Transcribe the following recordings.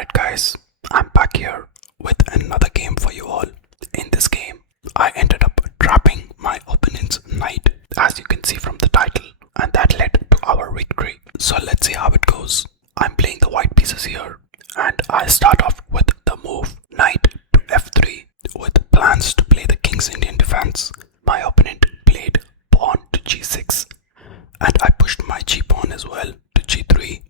Alright guys, I'm back here with another game for you all. In this game, I ended up trapping my opponent's knight, as you can see from the title, and that led to our victory. So let's see how it goes. I'm playing the white pieces here, and I start off with the move knight to f3 with plans to play the king's Indian defense. My opponent played pawn to g6, and I pushed my g-pawn as well to g3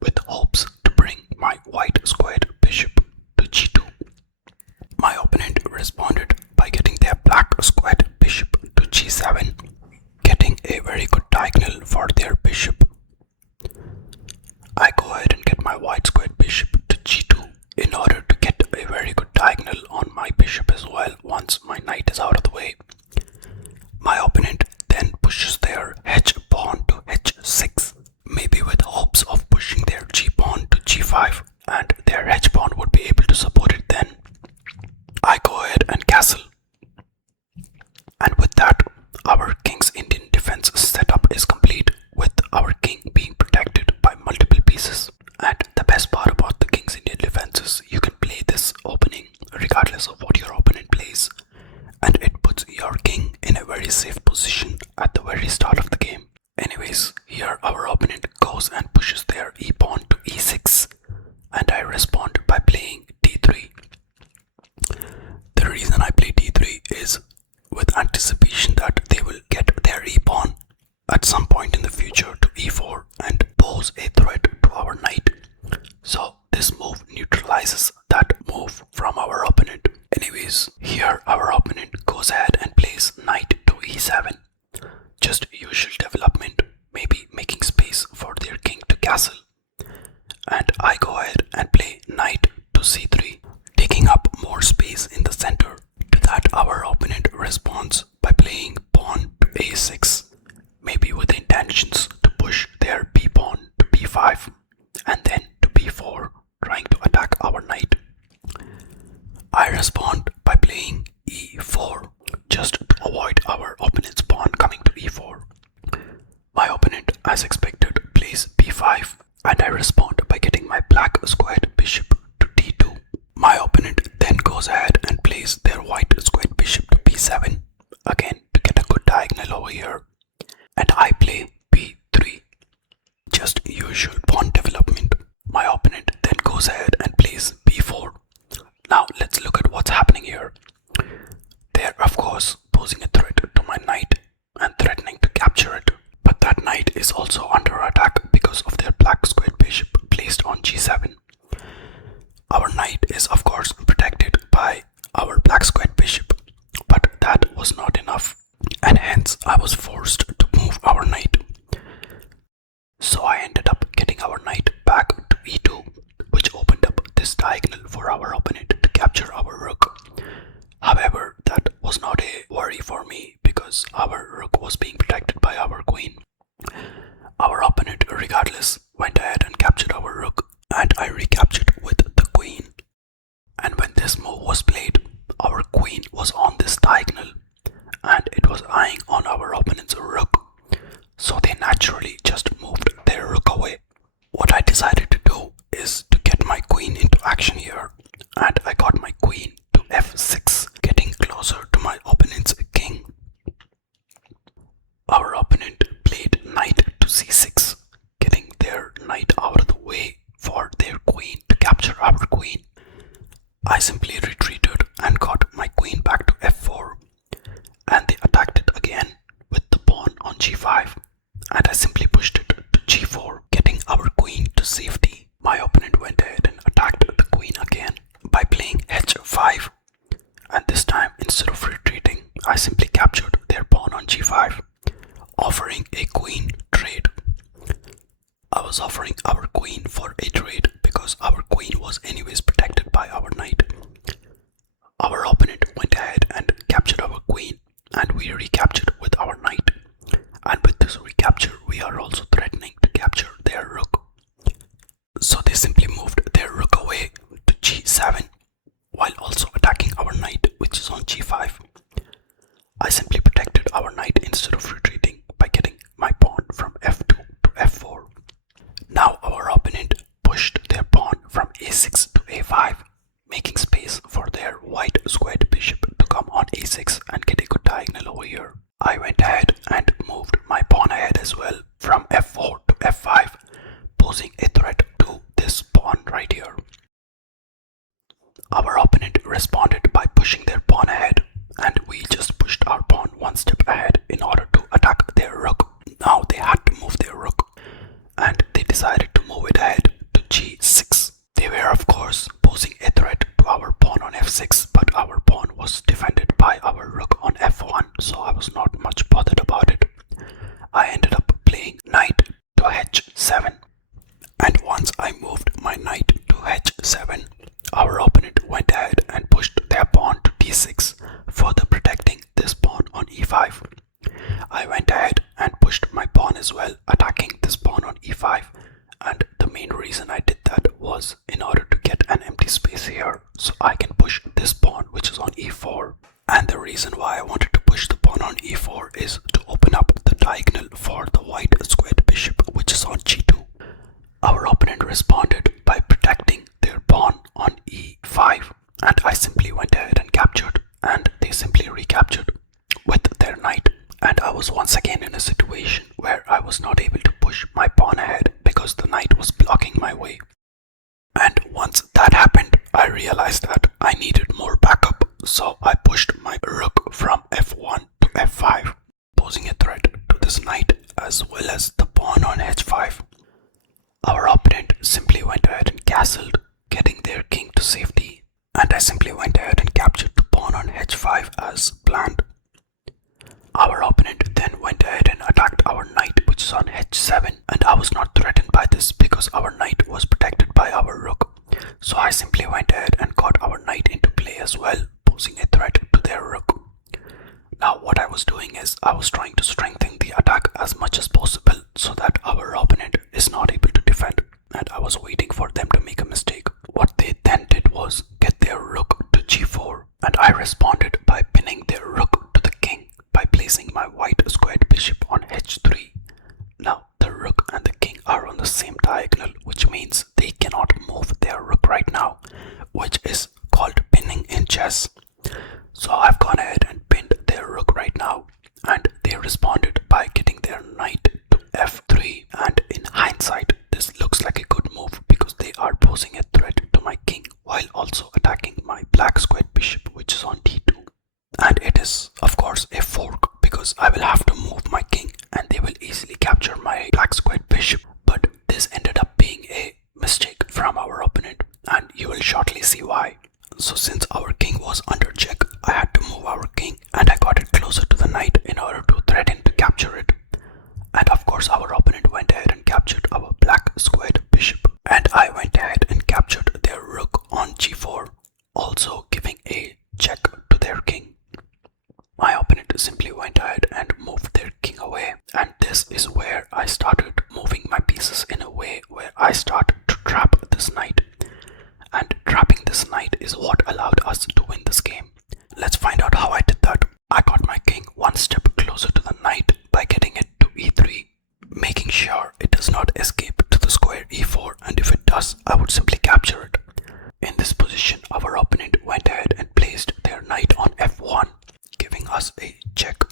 with hopes to bring my white squared bishop to g2. My opponent responded by getting their black squared bishop to g7, getting a very good diagonal for their bishop. I go ahead and get my white squared bishop to g2 in order to get a very good diagonal on my bishop as well once my knight is out of the way. My opponent then pushes their h pawn to h6, maybe with hopes of pushing their g-pawn to g5, and their h-pawn would be able to support it then. I go ahead and castle. And with that, our king's Indian defense setup is complete, with our king being protected by multiple pieces. And the best part about the king's Indian defense is you can play this opening regardless of what your opponent plays, and it puts your king in a very safe position at the very start of the game. Anyways, here our opponent goes and pushes their e-pawn to e6, and I respond by playing d3. The reason I play d3 is with anticipation that they will get their e-pawn at some point in the future to e4 and pose a threat to our knight. So this move neutralizes that move from our opponent. Anyways, here our opponent goes ahead and plays knight to e7. Just usual development, maybe making space for their king to castle. And I go ahead and play knight to c3, taking up more space in the center. To that, our opponent responds by playing pawn to a6, maybe with intentions to push their b-pawn to b5 and then to b4, trying to attack our knight. I respond by playing e4, just to avoid our opponent's pawn coming to e4. My opponent, as expected, plays b5, and I respond by getting my black squared bishop to d2. My opponent then goes ahead and plays their white squared bishop to b7, again to get a good diagonal over here. And I play b3, just usual pawn development. My opponent then goes ahead and plays b4. Now let's look at what's happening here. They're of course posing a threat to my knight and threatening to capture it. But that knight is also under attack because of their black squared bishop placed on g7. Our knight is of course protected by our black squared bishop, but that was not enough, and hence I was forced to move our knight. So I ended up getting our knight back to e2, which opened up this diagonal for our opponent to capture our rook. However, that was not a worry for me because our rook was being protected by our queen. Our opponent, regardless, went ahead and captured our rook, and I recaptured with the queen. And when this move was played, our queen was on this diagonal, and it was eyeing on our opponent's rook. So they naturally just moved their rook away. What I decided to do is to get my queen into action here, and I got my queen to f6, getting closer to my opponent's king. Our opponent played knight to c6, getting their knight out of the way for their queen to capture our queen. I simply retreated and got my queen back to f4, and they attacked it again with the pawn on g5, and I simply pushed it to g4, getting our queen to safety. My opponent went ahead and attacked the queen again by playing h5, and this time instead of retreating, I simply captured their pawn on g5, offering a queen trade. I was offering our queen for a trade because our queen was anyways protected by our knight. Our opponent went ahead and captured our queen, and we recaptured with our knight. And with this recapture, we are also threatening to capture their rook. So they simply moved their rook away to g7 while also attacking our knight, which is on g5. I simply protected our knight instead of retreating by getting my pawn from f2 to f4. Now our opponent pushed their pawn from a6 f5, making space for their white squared bishop to come on a6 and get a good diagonal over here. I went ahead and moved my pawn ahead as well from f4 to f5, posing a threat to this pawn right here. Our opponent responded by pushing their pawn ahead, and we just pushed our pawn one step ahead in order to attack their rook. Now they had to move their rook, and they decided to move it ahead to g6. They were of course posing a threat to our pawn on f6, but our pawn was defended by our rook on f1, so I was not much bothered about it. I ended up playing knight to h7, and once I moved my knight to h7, our opponent went ahead and pushed their pawn to d6, further protecting this pawn on e5. I went ahead and pushed my pawn as well, attacking this pawn on e5, and the main reason I did that was in order to get an empty space here so I can push this pawn which is on e4. And the reason why I wanted to push the pawn on e4 is to open up the diagonal for the white squared bishop which is on g2. Our opponent responded by protecting their pawn on e5, and I simply went ahead and captured, and they simply recaptured with their knight. And I was once again in a situation where I was not able to push my pawn ahead because the knight was blocking my way. And once that happened, I realized that I needed more backup, so I pushed my rook from f1 to f5, posing a threat to this knight as well as the pawn on h5. Our opponent simply went ahead and castled, getting their king to safety, and I simply went ahead and captured the pawn on h5 as planned. Our opponent then went ahead and attacked our knight which is on h7, and I was not threatened by this because our knight was protected by our rook. So I simply went ahead and got our knight into play as well, posing a threat to their rook. Now what I was doing is I was trying to strengthen the attack as much as possible so that our opponent is not able to defend, and I was waiting for them to make a mistake. What they then did was get their rook to g4, and I responded by pinning their rook to the king by placing my white squared bishop on h3. Now the rook and the king are on the same diagonal, which means they cannot move their rook right now, which is called pinning in chess. So I've gone ahead and pinned their rook right now, and they responded by getting their knight to f3, and in hindsight this looks like a good move because they are posing a threat to my king while also attacking my black squared bishop which is on d2. And it is of course a fork because I will have to move my king and they will easily capture my black squared bishop, but this ended up being a mistake from our opponent, and you will shortly see why. So since our king was under check, I had to move our king, and I got it closer to the knight in order to threaten to capture it. And of course our opponent went ahead and captured our black squared bishop, and I went ahead and captured their rook on g4, also giving a check to their king. My opponent simply went ahead and moved their king away, and this is where I started moving my pieces in a way where I started to trap this knight. And trapping this knight is what allowed us to win this game. Let's find out how I did that. I got my king one step closer to the knight by getting it to e3, making sure it does not escape to the square e4, and if it does, I would simply capture it. In this position, our opponent went ahead and placed their knight on f1, giving us a check.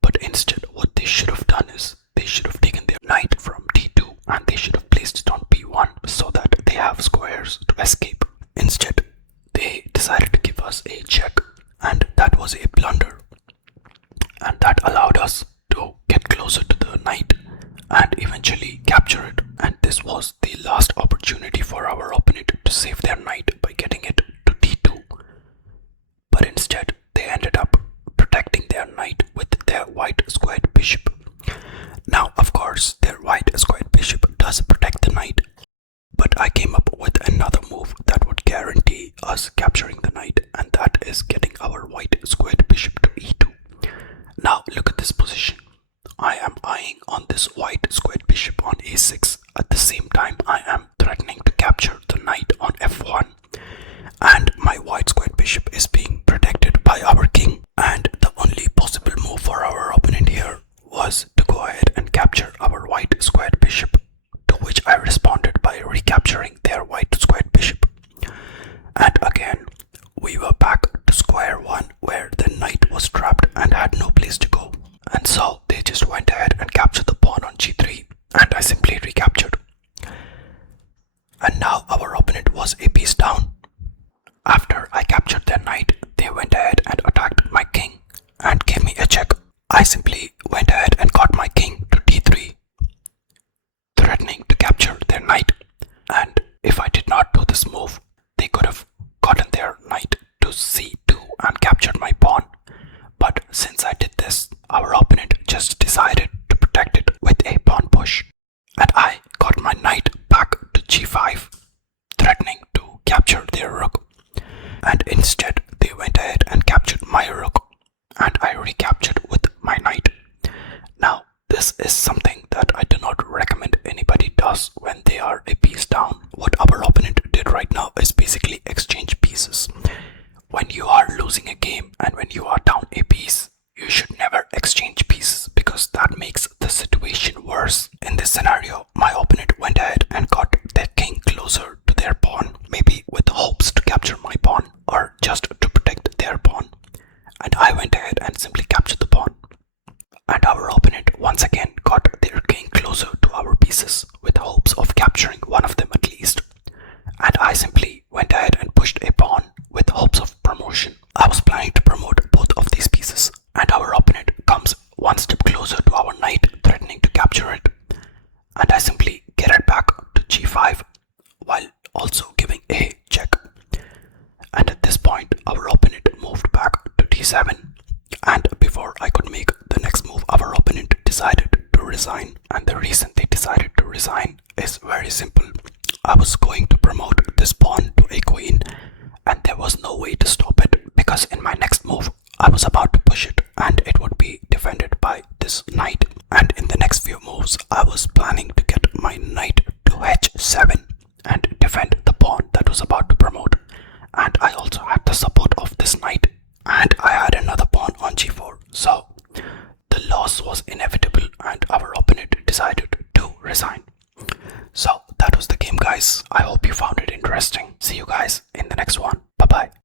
But instead, what they should have done is they should have taken their knight from d2 and they should have placed it on b1 so that they have squares to escape. Instead, they decided to give us a check, and that was a blunder. And that allowed us to get closer to the knight and eventually capture it. And this was the last opportunity for our opponent to save their knight by getting it to d2. But instead, they ended up protecting their knight with their white squared bishop. Now, of course, their white squared bishop does protect the knight, but I came up with another move that would guarantee us capturing the knight, and that is getting our white squared bishop to and instead they went ahead and captured my rook, and I recaptured with my knight. Now, this is something that I do not recommend anybody does when they are a piece down. What our opponent did right now is basically exchange pieces. When you are losing a game and when you are down a piece, you should never exchange pieces because that makes the situation worse. In this scenario, my opponent went ahead and got their king closer to their pawn, maybe with hopes to capture my pawn or just to protect their pawn. And I went ahead and simply captured the pawn. And our opponent once again got their king closer to our pieces with hopes of capturing one of them at least. And I simply went ahead and pushed a pawn with hopes of promotion. I was planning to promote both of these pieces, and our opponent comes one step closer to our knight, threatening to capture it. And I simply get it back to g5 while also giving a check. And at this point, our opponent moved back to d7. And before I could make the next move, our opponent decided to resign. And the reason they decided to resign is very simple. I was going to promote this pawn to a queen, and there was no way to stop it because in my next move, I was about to push it and it would be defended by this knight. And in the next few moves, I was planning to get my knight to h7 and defend the pawn that was about to promote. And I also had the support